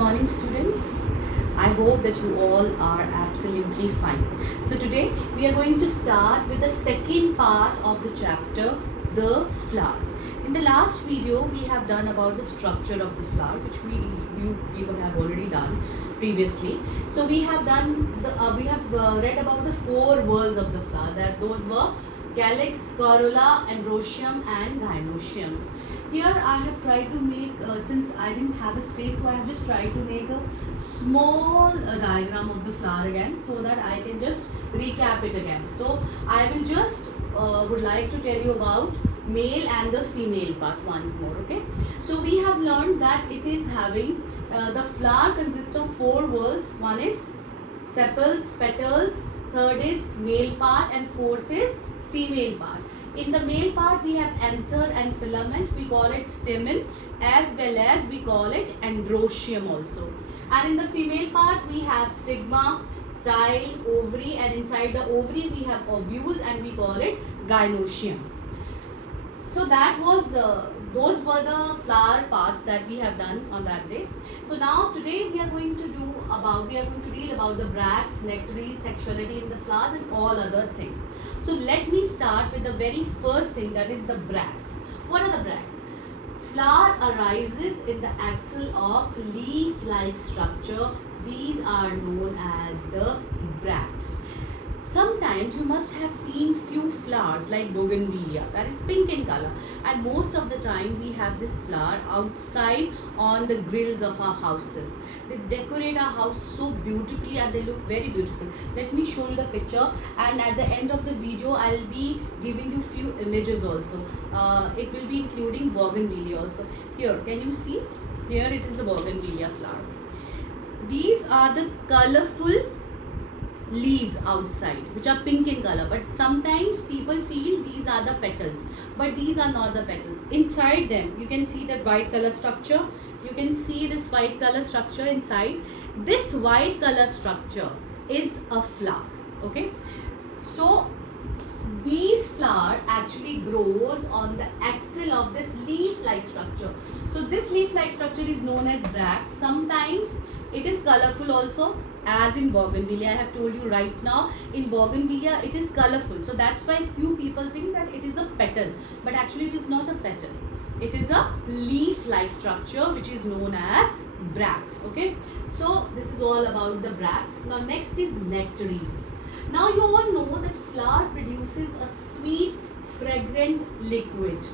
morning, students. I hope that you all are absolutely fine. So today we are going to start with the second part of the chapter, the flower. In the last video we have done about the structure of the flower, which we have already done previously. So we have read about the four whorls of the flower. That those were calyx, corolla, androecium and gynoecium. Here I have tried to make, since I didn't have a space, so I have just tried to make a small diagram of the flower again, so that I can just recap it again. So I will just would like to tell you about male and the female part once more. Okay, so we have learned that it is having the flower consists of four whorls. One is sepals, petals, third is male part, and fourth is female part. In the male part we have anther and filament, we call it stamen, as well as we call it androecium also. And in the female part we have stigma, style, ovary, and inside the ovary we have ovules and we call it gynoecium. So that was those were the flower parts that we have done on that day. So now today we are going to read about the bracts, nectaries, sexuality in the flowers and all other things. So let me start with the very first thing, that is the bracts. What are the bracts? Flower arises in the axil of leaf-like structure. These are known as the bracts. Sometimes you must have seen few flowers like bougainvillea, that is pink in color, and most of the time we have this flower outside on the grills of our houses. They decorate our house so beautifully and they look very beautiful. Let me show you the picture, and at the end of the video I will be giving you few images also. It will be including bougainvillea also. Here, can you see? Here it is the bougainvillea flower. These are the colorful leaves outside which are pink in color, but sometimes people feel these are the petals, but these are not the petals. Inside them you can see the white color structure. You can see this white color structure inside. This white color structure is a flower. Okay, so these flower actually grows on the axil of this leaf-like structure. So this leaf-like structure is known as bracts. Sometimes it is colorful also, as in bougainvillea. I have told you right now, in bougainvillea it is colorful, so that's why few people think that it is a petal, but actually it is not a petal. It is a leaf-like structure which is known as bracts. Okay, so this is all about the bracts. Now next is nectaries. Now you all know that flower produces a sweet fragrant liquid.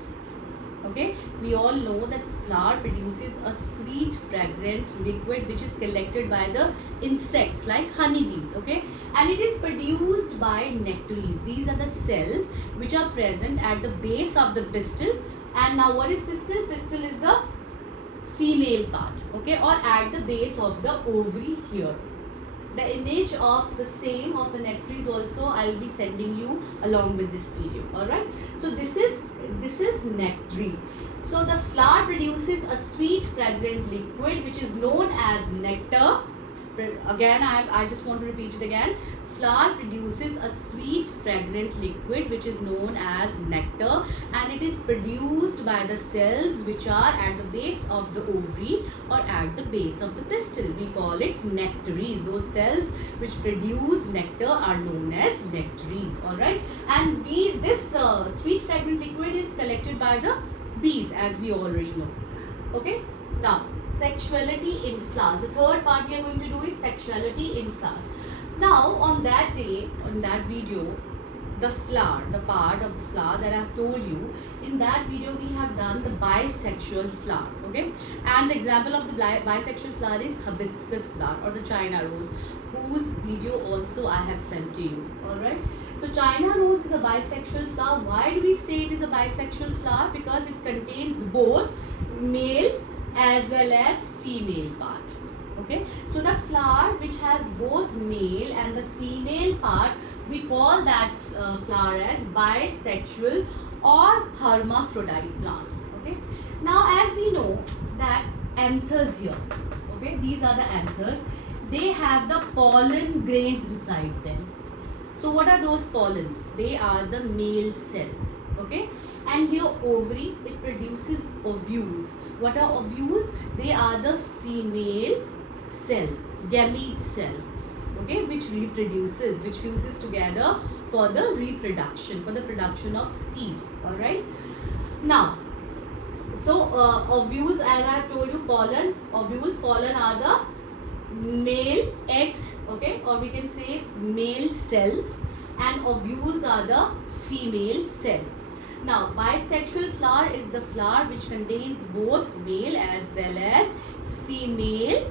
Okay, we all know that flower produces a sweet fragrant liquid which is collected by the insects like honeybees. Okay, and it is produced by nectaries. These are the cells which are present at the base of the pistil. And now what is pistil? Pistil is the female part. Okay, or at the base of the ovary here. The image of the same of the nectaries also I will be sending you along with this video. Alright, so this is nectary. So the flower produces a sweet fragrant liquid which is known as nectar. Again, I just want to repeat it again. Flower produces a sweet fragrant liquid which is known as nectar, and it is produced by the cells which are at the base of the ovary or at the base of the pistil. We call it nectaries. Those cells which produce nectar are known as nectaries. Alright, and this sweet fragrant liquid is collected by the bees, as we already know. Okay, now sexuality in flowers. The third part we are going to do is sexuality in flowers. Now on that day, on that video, the flower, the part of the flower that I have told you, in that video we have done the bisexual flower. Okay, and the example of the bisexual flower is hibiscus flower or the China rose, whose video also I have sent to you. Alright, so China rose is a bisexual flower. Why do we say it is a bisexual flower? Because it contains both male as well as female part. Okay, so the flower which has both male and the female part, we call that flower as bisexual or hermaphrodite plant. Okay, now as we know that anthers here, okay, these are the anthers, they have the pollen grains inside them. So what are those pollens? They are the male cells. Okay, and here ovary, it produces ovules. What are ovules? They are the female cells, gamete cells, okay, which reproduces, which fuses together for the reproduction, for the production of seed. All right. Now, so ovules, as I have told you, pollen, ovules, pollen are the male eggs, okay, or we can say male cells, and ovules are the female cells. Now, bisexual flower is the flower which contains both male as well as female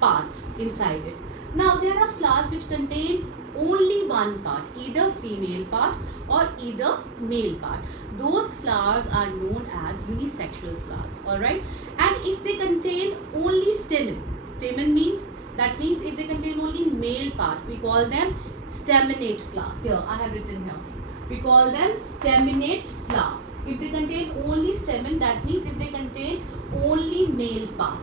parts inside it. Now, there are flowers which contains only one part, either female part or either male part. Those flowers are known as unisexual flowers, alright. And if they contain only stamen, stamen means, that means if they contain only male part, we call them staminate flower. Here, I have written here. We call them staminate flower. If they contain only stamen, that means if they contain only male part.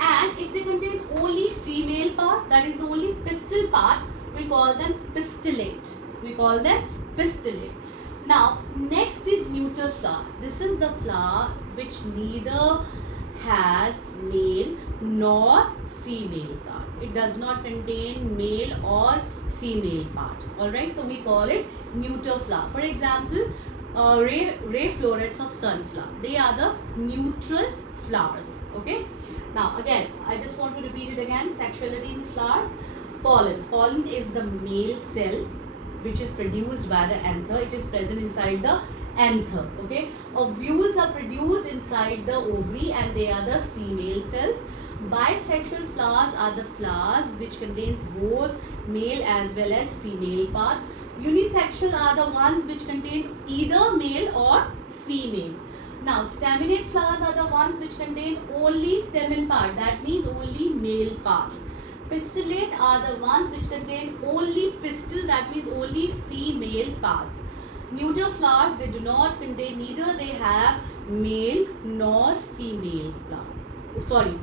And if they contain only female part, that is the only pistil part, we call them pistillate. We call them pistillate. Now, next is neuter flower. This is the flower which neither has male nor female part. It does not contain male or female part. Alright, so we call it neuter flower. For example, ray florets of sunflower. They are the neutral flowers. Okay. Now again, I just want to repeat it again. Sexuality in flowers. Pollen. Pollen is the male cell which is produced by the anther. It is present inside the anther. Okay. Ovules are produced inside the ovary and they are the female cells. Bisexual flowers are the flowers which contains both male as well as female part. Unisexual are the ones which contain either male or female. Now, staminate flowers are the ones which contain only stamen part, that means only male part. Pistillate are the ones which contain only pistil, that means only female part. Neuter flowers, they do not contain, neither they have male nor female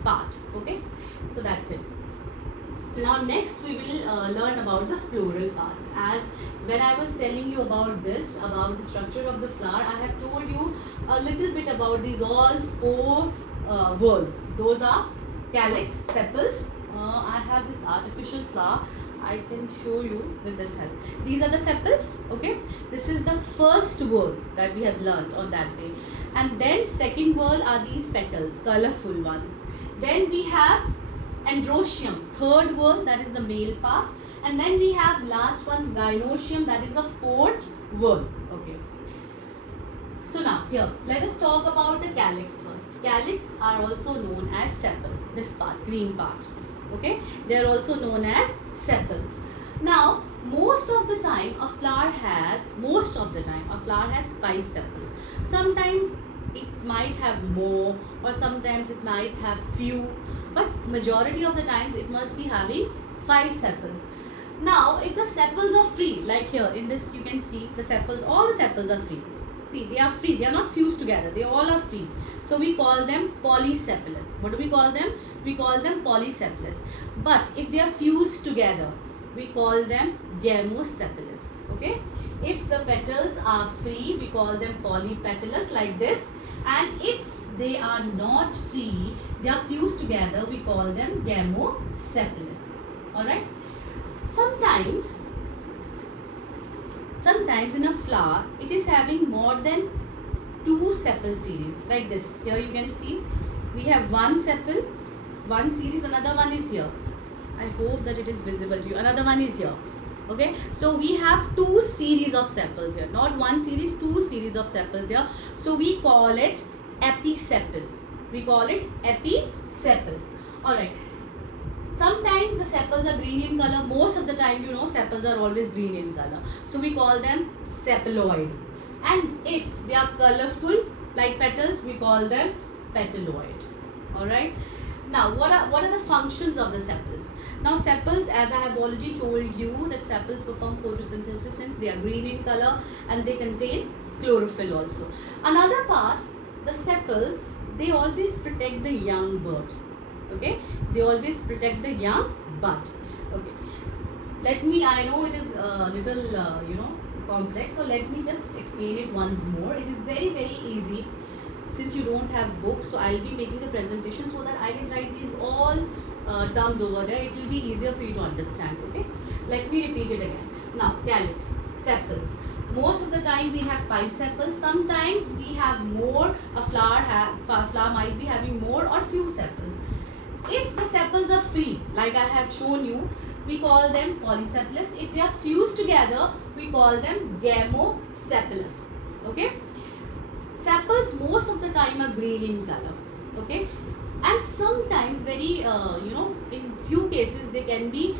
part. Okay, so that's it. Now next we will learn about the floral parts. As when I was telling you about this, about the structure of the flower, I have told you a little bit about these all four whorls. Those are calyx, sepals. I have this artificial flower. I can show you with this help. These are the sepals. Okay, this is the first whorl that we have learnt on that day. And then second whorl are these petals, colorful ones. Then we have androecium, third whorl, that is the male part, and then we have last one, gynoecium, that is the fourth whorl. Okay. So now here, let us talk about the calyx first. Calyx are also known as sepals. This part, green part. Okay, they are also known as sepals. Now, most of the time a flower has 5 sepals. Sometimes it might have more, or sometimes it might have few, but majority of the times it must be having 5 sepals. Now, if the sepals are free, like here in this you can see the sepals, all the sepals are free. See, they are free, they are not fused together, they all are free. So we call them polysepalous. What do we call them? We call them polysepalous. But if they are fused together, we call them gamosepalous. Okay? If the petals are free, we call them polypetalous, like this. And if they are not free, they are fused together, we call them gamosepalous. Alright? Sometimes in a flower, it is having more than 2 sepal series, like this. Here you can see, we have one sepal, one series, another one is here. I hope that it is visible to you. Another one is here. Okay, so we have 2 series of sepals here, not one series, 2 series of sepals here. So we call it episepal. We call it episepals. Alright. Sometimes the sepals are green in color. Most of the time, you know, sepals are always green in color. So we call them sepaloid. And if they are colorful like petals, we call them petaloid. Alright. Now, what are the functions of the sepals? Now, sepals, as I have already told you, that sepals perform photosynthesis since they are green in color and they contain chlorophyll also. Another part, the sepals, they always protect the young bird. Okay, they always protect the young bud. Okay, I know it is a little complex, so let me just explain it once more. It is very, very easy. since you don't have books, so I'll be making a presentation so that I can write these all terms over there. It will be easier for you to understand. Okay, let me repeat it again. Now, calyx, sepals. Most of the time we have 5 sepals. Sometimes we have more. A flower might be having more or few sepals. If the sepals are free, like I have shown you, we call them polysepalous. If they are fused together, we call them gamosepalous. Okay. Sepals most of the time are green in color. Okay. And sometimes very, in few cases they can be